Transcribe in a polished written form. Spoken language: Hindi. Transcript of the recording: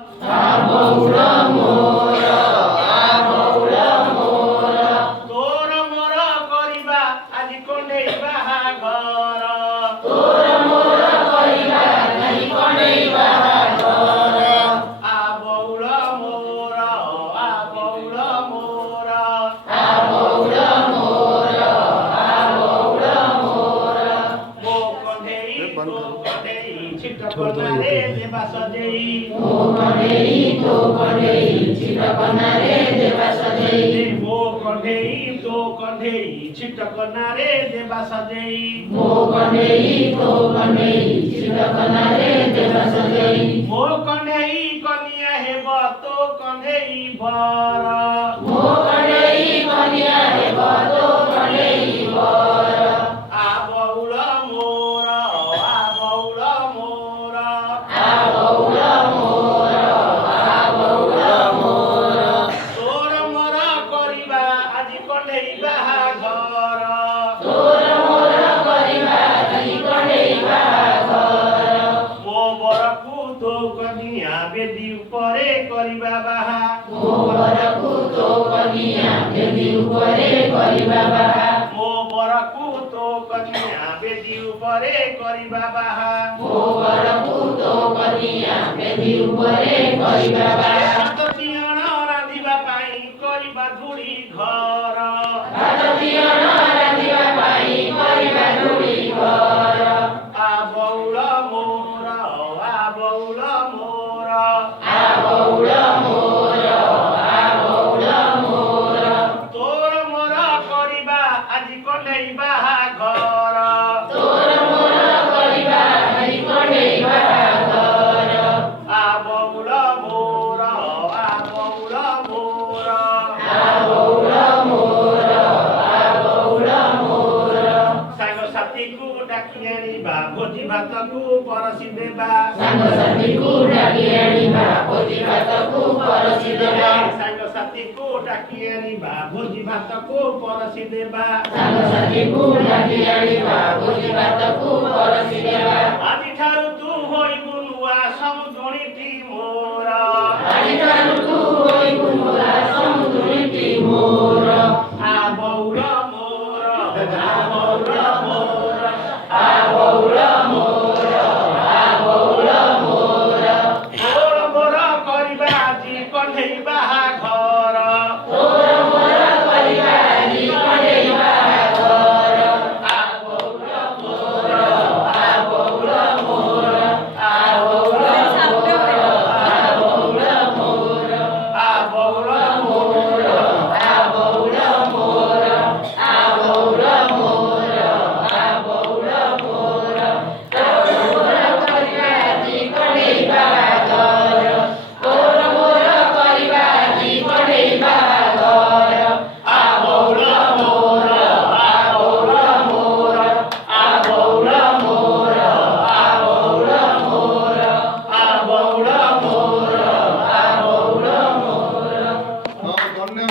बौल मोर बौल मोर तोर मोर करिबा आज कोंडे बाहाघर तोर मोर करिबा आज कोंडे बाहाघर बौल मोर बौल मोर बौल मोर बौल मोर मो कंढेई तो कंढेई छिटकना रे देवा सजेई मो कंढेई तो कंढेई छिटकना रे देवा सजेई मो कंढेई तो कंढेई छिटकना रे देवा सजेई मो कंढेई तो कंढेई छिटकना रे देवा सजेई मो कंढेई कनिया हेब तो कंढेई बर मो कंढेई कनिया हेब तो कंढेई बर बौल मोर बौल मोर बौल मोर बौल मोर तोर मोर करिबा आज कंढेई बाहाघर तोर मोर करिबा आज कंढेई बाहाघर मो बरकु तो कनिया बेदी उपरे करिबा बाहा मो बरकु तो कनिया बेदी उपरे करिबा बाहा मो बरकु तो कनिया बेदी उपरे करिबा बाहा मो बरकु तो कनिया बेदी उपरे करिबा बाहा भात तिहाण रांधिबा पाई करिबा धुड़ी घर भात तिहाण रांधिबा पाई करिबा धुड़ी घर बौल मोर बौल मोर बौल मोर बौल मोर तोर मोर करिबा आज कंढेई बाहाघर तोर मोर करिबा आज कंढेई बाहाघर बौल मोर बौल मोर बौल मोर बौल मोर साथी को डाकी आनिबा भोजी भात को परसी देबा साथी को डाकी आनिबा भोजी भात को परसी देबा साथी को डाकी आनिबा भोजी भात को परसी देबा साथी को डाकी आनिबा भोजी भात को परसी देबा आदि ठारू